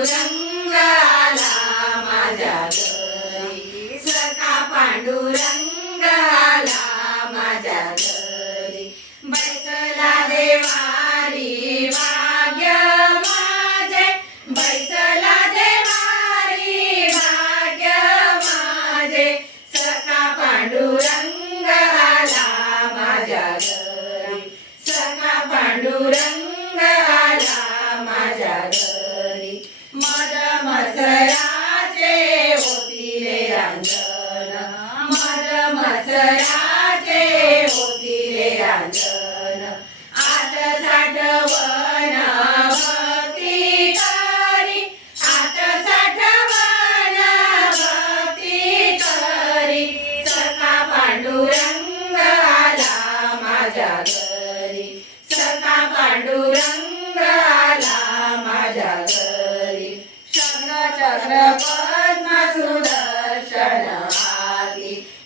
पांडुरंग आला माझ्या घरी. सखा पांडुरंग आला माझ्या घरी. बैसला देवारी भाग्य माझे. बैसला देवारी भाग्य माझे. सखा पांडुरंग आला माझ्या घरी. सखा पांडुरंग आला माझ्या घरी. मसराचे होतीले रांजण. मर मसराचे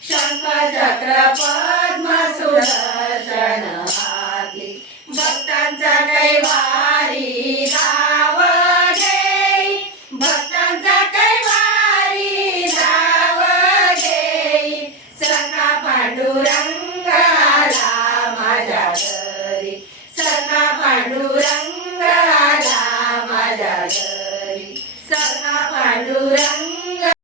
शंख चक्र